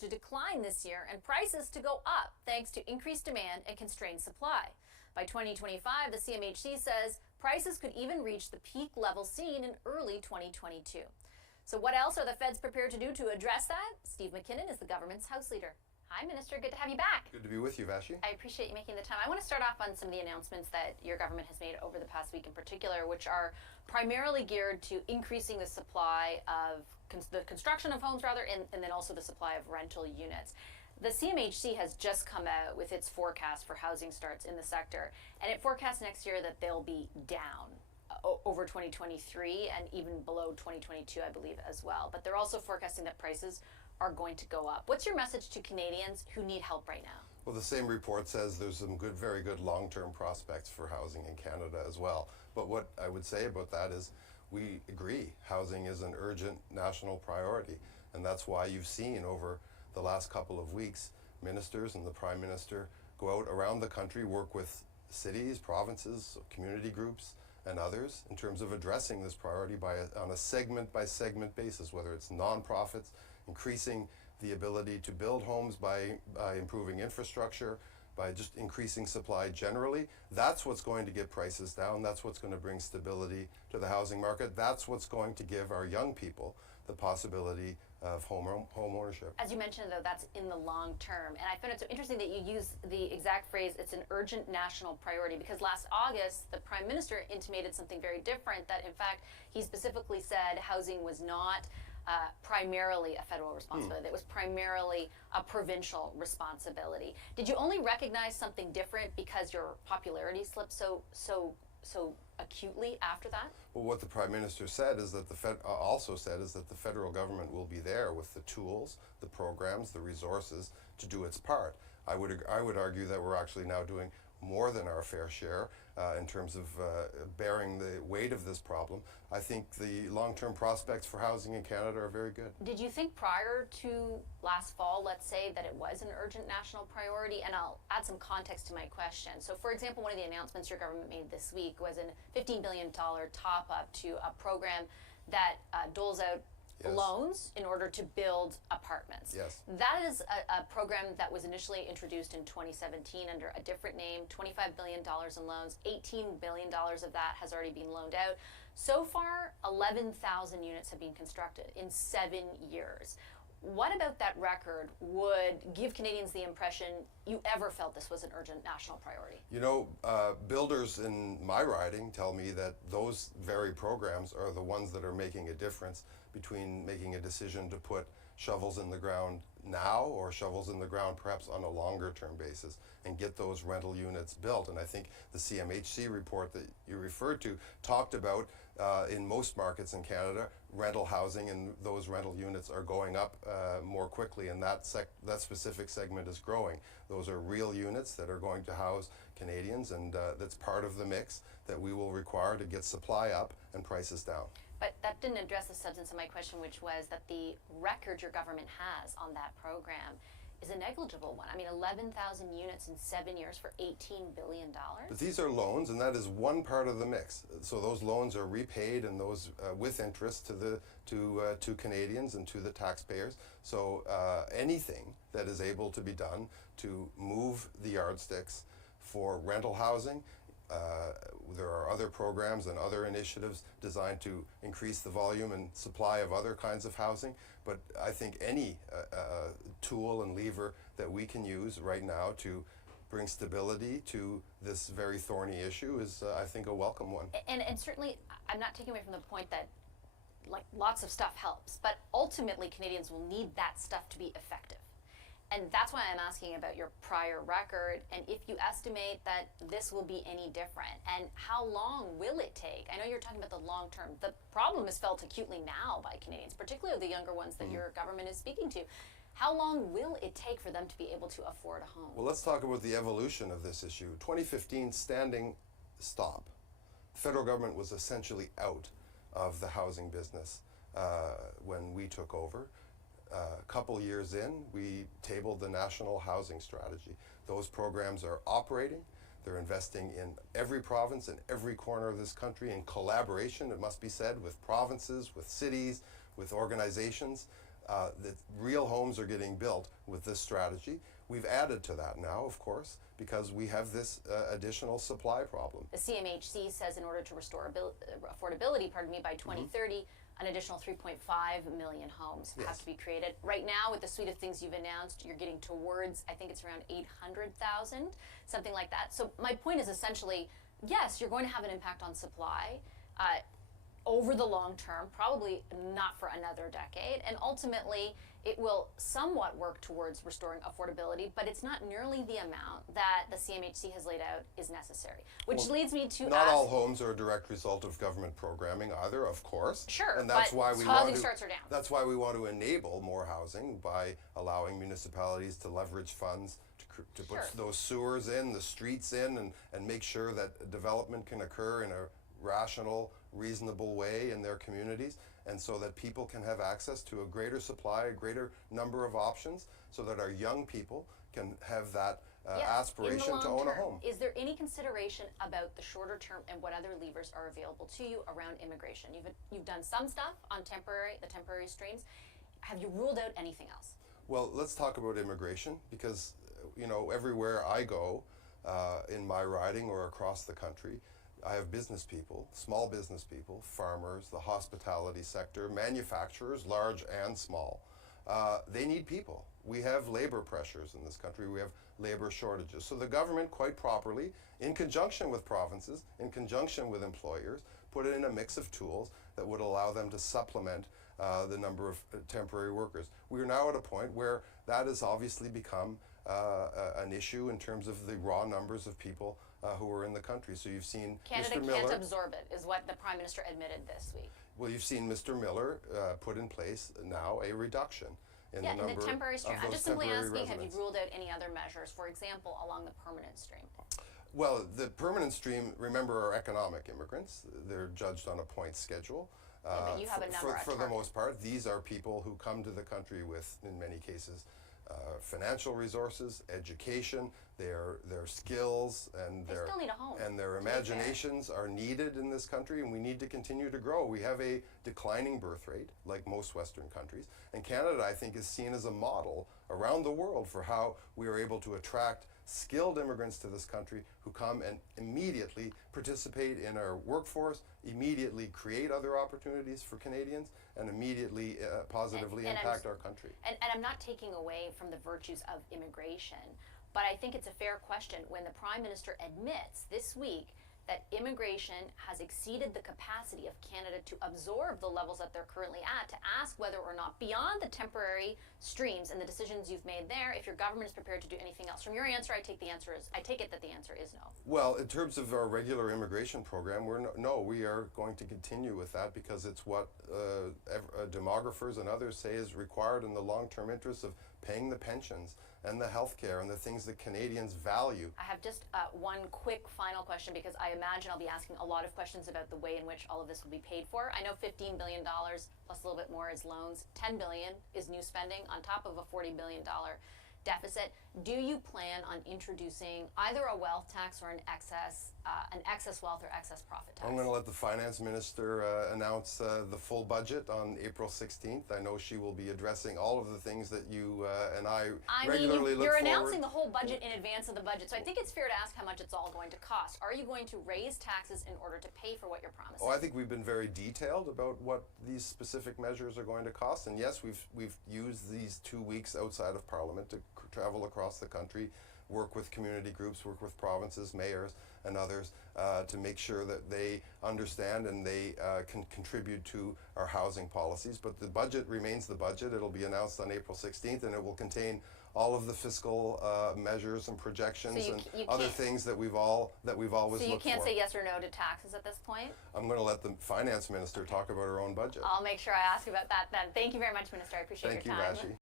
to decline this year and prices to go up thanks to increased demand and constrained supply. By 2025, the CMHC says prices could even reach the peak level seen in early 2022. So what else are the feds prepared to do to address that? Steve McKinnon is the government's House Leader. Hi, Minister. Good to have you back. Good to be with you, Vashi. I appreciate you making the time. I want to start off on some of the announcements that your government has made over the past week in particular, which are primarily geared to increasing the supply of the construction of homes, rather, and then also the supply of rental units. The CMHC has just come out with its forecast for housing starts in the sector, and it forecasts next year that they'll be down over 2023 and even below 2022, I believe, as well. But they're also forecasting that prices are going to go up. What's your message to Canadians who need help right now? Well, the same report says there's some good, very good long-term prospects for housing in Canada as well. But what I would say about that is we agree housing is an urgent national priority. And that's why you've seen over the last couple of weeks, ministers and the Prime Minister go out around the country, work with cities, provinces, community groups, and others in terms of addressing this priority on a segment-by-segment basis, whether it's nonprofits, increasing the ability to build homes by improving infrastructure, by just increasing supply generally. That's what's going to get prices down. That's what's going to bring stability to the housing market. That's what's going to give our young people the possibility of home ownership. As you mentioned, though, that's in the long term. And I found it so interesting that you use the exact phrase, it's an urgent national priority, because last August, the Prime Minister intimated something very different, that in fact, he specifically said housing was not primarily a federal responsibility. It was primarily a provincial responsibility. Did you only recognize something different because your popularity slipped so acutely after that? Well, what the Prime Minister said is that the federal government will be there with the tools, the programs, the resources to do its part. I would argue that we're actually now doing more than our fair share in terms of bearing the weight of this problem. I think the long-term prospects for housing in Canada are very good. Did you think prior to last fall, let's say, that it was an urgent national priority? And I'll add some context to my question. So, for example, one of the announcements your government made this week was a $15 billion top-up to a program that doles out loans in order to build apartments. Yes. That is a program that was initially introduced in 2017 under a different name, $25 billion in loans. $18 billion of that has already been loaned out. So far, 11,000 units have been constructed in 7 years. What about that record would give Canadians the impression you ever felt this was an urgent national priority? You know, builders in my riding tell me that those very programs are the ones that are making a difference between making a decision to put shovels in the ground now or shovels in the ground perhaps on a longer term basis and get those rental units built. And I think the CMHC report that you referred to talked about in most markets in Canada, rental housing and those rental units are going up more quickly, and that specific segment is growing. Those are real units that are going to house Canadians, and that's part of the mix that we will require to get supply up and prices down. But that didn't address the substance of my question, which was that the record your government has on that program is a negligible one. I mean, 11,000 units in 7 years for $18 billion. But these are loans, and that is one part of the mix. So those loans are repaid, and those with interest to Canadians and to the taxpayers. So anything that is able to be done to move the yardsticks for rental housing. There are other programs and other initiatives designed to increase the volume and supply of other kinds of housing. But I think any tool and lever that we can use right now to bring stability to this very thorny issue is, I think, a welcome one. And certainly, I'm not taking away from the point that like lots of stuff helps, but ultimately Canadians will need that stuff to be effective. And that's why I'm asking about your prior record and if you estimate that this will be any different and how long will it take? I know you're talking about the long term. The problem is felt acutely now by Canadians, particularly the younger ones that your government is speaking to. How long will it take for them to be able to afford a home? Well, let's talk about the evolution of this issue. 2015, standing stop. The federal government was essentially out of the housing business when we took over. A couple years in, we tabled the National Housing Strategy. Those programs are operating. They're investing in every province and every corner of this country in collaboration, it must be said, with provinces, with cities, with organizations. that real homes are getting built with this strategy. We've added to that now, of course, because we have this additional supply problem. The CMHC says in order to restore affordability, by 2030, an additional 3.5 million homes have to be created. Right now, with the suite of things you've announced, you're getting towards, I think it's around 800,000, something like that. So my point is essentially, yes, you're going to have an impact on supply over the long term, probably not for another decade, and ultimately it will somewhat work towards restoring affordability, but it's not nearly the amount that the CMHC has laid out is necessary. Which leads me to not all homes are a direct result of government programming either, of course. Sure, and that's but why we housing want to, starts are down. That's why we want to enable more housing by allowing municipalities to leverage funds to put those sewers in, the streets in, and make sure that development can occur in a rational, reasonable way in their communities, and so that people can have access to a greater supply, a greater number of options, so that our young people can have that aspiration to own a home. Is there any consideration about the shorter term and what other levers are available to you around immigration? You've done some stuff on the temporary streams. Have you ruled out anything else? Well, let's talk about immigration, because everywhere I go in my riding or across the country, I have business people, small business people, farmers, the hospitality sector, manufacturers, large and small. They need people. We have labor pressures in this country. We have labor shortages. So the government, quite properly, in conjunction with provinces, in conjunction with employers, put in a mix of tools that would allow them to supplement the number of temporary workers. We are now at a point where that has obviously become an issue in terms of the raw numbers of people who are in the country. So you've seen Canada Mr. Miller can't absorb it, is what the Prime Minister admitted this week. Well, you've seen Mr. Miller put in place now a reduction in the number in the temporary stream. of I'm those just simply temporary asking, have residents. you ruled out any other measures, for example, along the permanent stream? Well, the permanent stream, remember, are economic immigrants. They're judged on a point schedule. But you have a number, for the most part, these are people who come to the country with, in many cases, financial resources, education, their skills, and They still need a home, and their to be fair. imaginations are needed in this country, and we need to continue to grow. We have a declining birth rate, like most Western countries, and Canada, I think, is seen as a model around the world for how we are able to attract skilled immigrants to this country who come and immediately participate in our workforce, immediately create other opportunities for Canadians, and immediately positively impact our country. And I'm not taking away from the virtues of immigration, but I think it's a fair question when the Prime Minister admits this week that immigration has exceeded the capacity of Canada to absorb the levels that they're currently at, to ask whether or not, beyond the temporary streams and the decisions you've made there, if your government is prepared to do anything else. From your answer, I take it that the answer is no. Well, in terms of our regular immigration program, we are going to continue with that because it's what demographers and others say is required in the long-term interest of paying the pensions and the health care and the things that Canadians value. I have just one quick final question, because I imagine I'll be asking a lot of questions about the way in which all of this will be paid for. I know $15 billion plus a little bit more is loans. $10 billion is new spending on top of a $40 billion deficit. Do you plan on introducing either a wealth tax or an excess wealth or excess profit tax? I'm going to let the finance minister announce the full budget on April 16th. I know she will be addressing all of the things that you and I regularly look you're forward. announcing the whole budget in advance of the budget, so I think it's fair to ask how much it's all going to cost. Are you going to raise taxes in order to pay for what you're promising? Oh, I think we've been very detailed about what these specific measures are going to cost, and yes, we've used these 2 weeks outside of Parliament to travel across the country, work with community groups, work with provinces, mayors, and others to make sure that they understand and they can contribute to our housing policies. But the budget remains the budget. It'll be announced on April 16th, and it will contain all of the fiscal measures and projections and other things that we've always looked for. So you can't say yes or no to taxes at this point? I'm going to let the finance minister talk about her own budget. I'll make sure I ask about that then. Thank you very much, Minister. I appreciate your time. Thank you, Vashi.